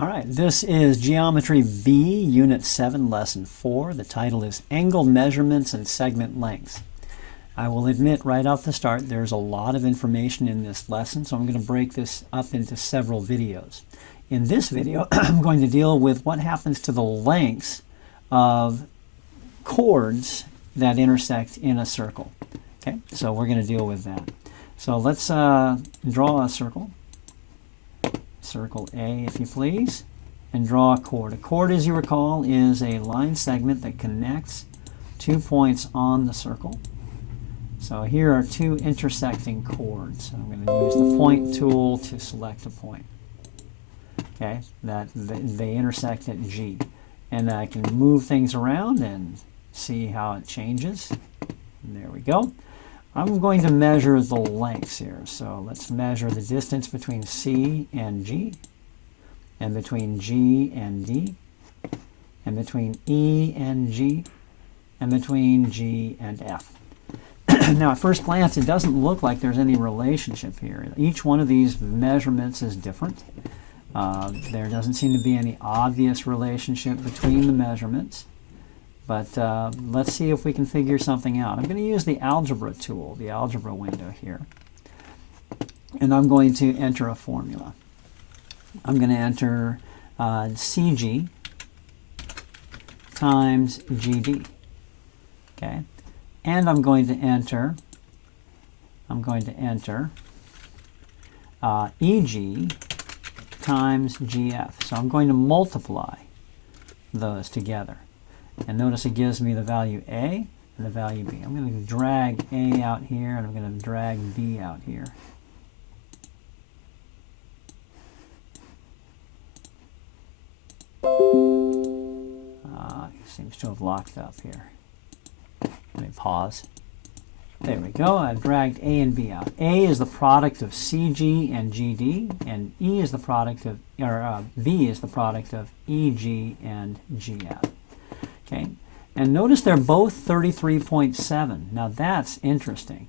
All right, this is Geometry B, Unit 7, Lesson 4. The title is Angle Measurements and Segment Lengths. I will admit right off the start there's a lot of information in this lesson, so I'm going to break this up into several videos. In this video, I'm going to deal with what happens to the lengths of chords that intersect in a circle. Okay, so we're going to deal with that. So let's draw a circle. Circle A, if you please, and draw a chord. A chord, as you recall, is a line segment that connects 2 points on the circle. So here are two intersecting chords. I'm going to use the point tool to select a point. Okay, that they intersect at G. And I can move things around and see how it changes. And there we go. I'm going to measure the lengths here. So let's measure the distance between C and G, and between G and D, and between E and G, and between G and F. Now, at first glance, it doesn't look like there's any relationship here. Each one of these measurements is different. There doesn't seem to be any obvious relationship between the measurements. But let's see if we can figure something out. I'm going to use the algebra tool, the algebra window here. And I'm going to enter a formula. I'm going to enter CG times GD. Okay? And I'm going to enter EG times GF. So I'm going to multiply those together. And notice it gives me the value A and the value B. I'm going to drag A out here, and I'm going to drag B out here. It seems to have locked up here. Let me pause. There we go. I've dragged A and B out. A is the product of CG and GD, and E is the product of, B is the product of EG and GF. Okay, and notice they're both 33.7. Now that's interesting.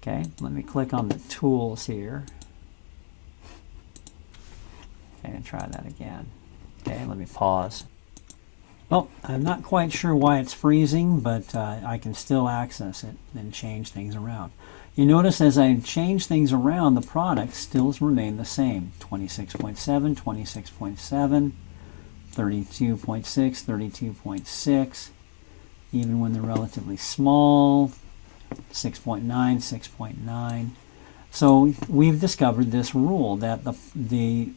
Okay, let me click on the tools here. Okay, try that again. Okay, let me pause. Well, I'm not quite sure why it's freezing, but I can still access it and change things around. You notice as I change things around, the products still remain the same. 26.7, 26.7. 32.6, 32.6, even when they're relatively small, 6.9, 6.9. So we've discovered this rule that the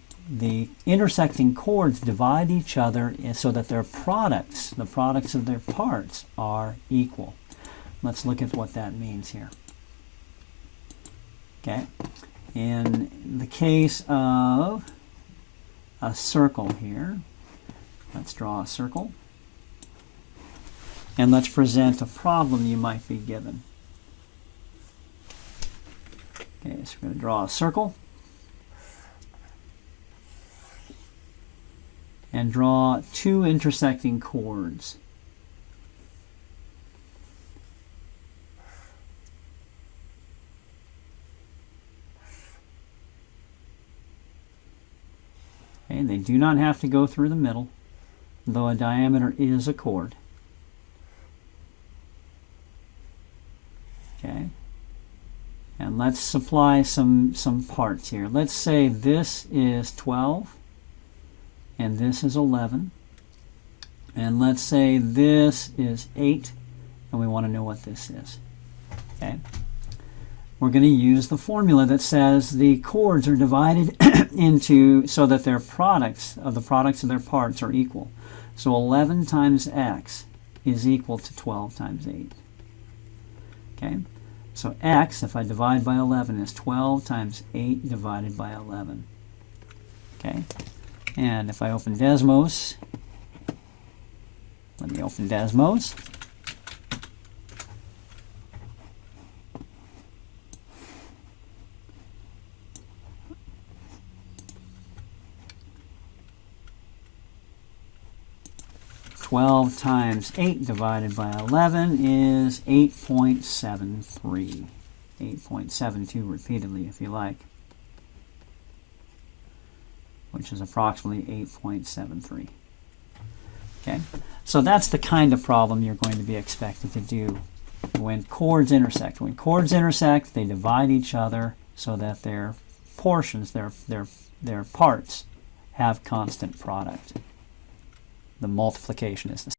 intersecting chords divide each other so that their products, the products of their parts, are equal. Let's look at what that means here. Okay, in the case of a circle here, let's draw a circle, and let's present a problem you might be given. Okay, so we're going to draw a circle and draw two intersecting chords. Okay, they do not have to go through the middle, though a diameter is a chord. Okay, and let's supply some parts here. Let's say this is 12 and this is 11, and let's say this is 8, and we want to know what this is. Okay, we're going to use the formula that says the chords are divided into so that their products of their parts are equal. So 11 times x is equal to 12 times 8. Okay, so x, if I divide by 11, is 12 times 8 divided by 11. Okay, and if I open Desmos, let me open Desmos. Twelve times 8 divided by 11 is 8.73. 8.72 repeatedly, if you like. which is approximately 8.73. Okay, so that's the kind of problem you're going to be expected to do when chords intersect. When chords intersect, they divide each other so that their portions, their parts, have constant product. The multiplication is the same.